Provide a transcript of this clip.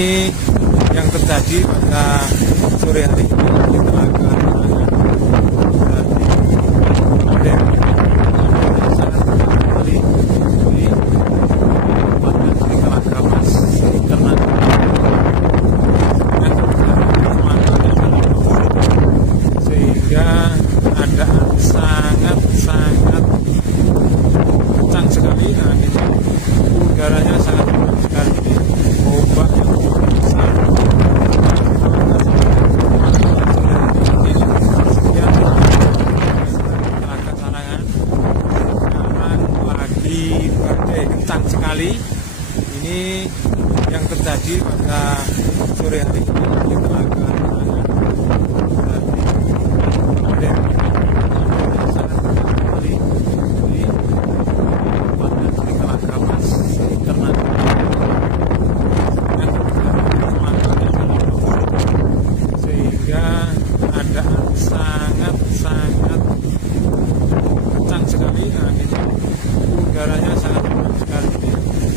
Ini yang terjadi pada sore hari ini di Telaga sangat sekali di Telaga Mas karena sehingga ada sangat kencang sekali angin, udaranya sangat panas sekali, ombak yang besar. Telaga Sarangan sekarang lagi badai kencang sekali. Ini yang terjadi pada sore hari ini di Telaga Sarangan. Ada sangat kencang sekali angin, udaranya sangat panas sekali.